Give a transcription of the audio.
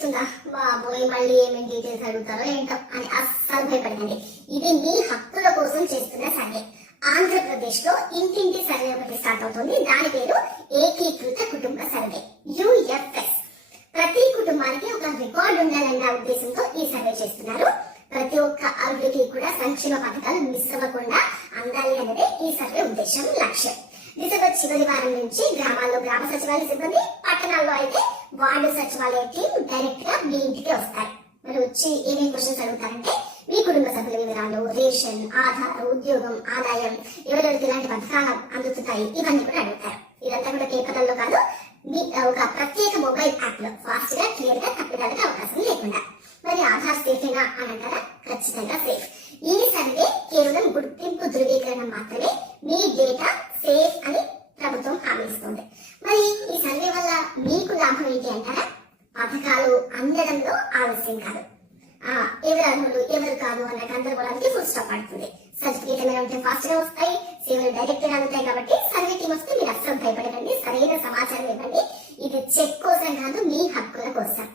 చేస్తుందా, బాబోయ్ మళ్ళీ ఏమేమి డీటెయిల్స్ అడుగుతారో ఏంటో అని అస్సలు భయపడకండి. ఇది మీ హక్కుల కోసం చేస్తున్న సర్వే. ఆంధ్రప్రదేశ్ లో ఇంటింటి సర్వే ఒకటి స్టార్ట్ అవుతుంది. దాని పేరు ఏకీకృత కుటుంబ సర్వే, UFS. ప్రతి కుటుంబానికి ఒక రికార్డు ఉండాలన్న ఉద్దేశంతో ఈ సర్వే చేస్తున్నారు. ప్రతి ఒక్క అర్హుడికి కూడా సంక్షేమ పథకాలు మిస్ అవ్వకుండా అందాలి అన్నదే ఈ సర్వే ఉద్దేశం, లక్ష్యం. డిసెంబర్ చివరి వారం నుంచి గ్రామాల్లో గ్రామ సచివాలయ సిబ్బంది, పట్టణాల్లో అయితే వార్డు సచివాలయ టీం డైరెక్ట్ గా మీ ఇంటికి వస్తారు. మరి వచ్చి ఏమేమి క్వశ్చన్స్ అడుగుతారంటే మీ కుటుంబ సభ్యుల వివరాలు, రేషన్, ఆధార్, ఉద్యోగం, ఆదాయం, ఎవరెవరికి ఇలాంటి పథకాలు అందుతాయి, ఇవన్నీ కూడా అడుగుతారు. ఇదంతా కూడా పేపర్లలో కాదు, మీ ఒక ప్రత్యేక మొబైల్ యాప్ లో ఫాస్ట్ గా క్లియర్ గా తప్పిదాలకు అవకాశం లేకుండా. మరి ఆధార్ సేఫేనా అని అంటారా? ఖచ్చితంగా సేఫ్. ఈ సర్వే కేవలం గుర్తింపు ధృవీకరణ మాత్రమే, మీ డేటా సేఫ్ అని ప్రభుత్వం హామీ ఇస్తుంది. మరి ఈ సర్వే వల్ల మీకు లాభం ఏంటి అంటారా? పథకాలు అందడంలో ఆలస్యం కాదు, ఎవరు అర్హులు ఎవరు కాదు అన్న గందరగోళానికి ఫుల్ స్టాప్ పడుతుంది. సర్టిఫికేట్ ఏమైనా ఉంటే ఫాస్ట్ గా వస్తాయి, సేవలు డైరెక్ట్ గా అందుతాయి. కాబట్టి సర్వే టీం వస్తే మీరు అస్సలు భయపడకండి, సరైన సమాచారం ఇవ్వండి. ఇది చెక్ కోసం కాదు, మీ హక్కుల కోసం.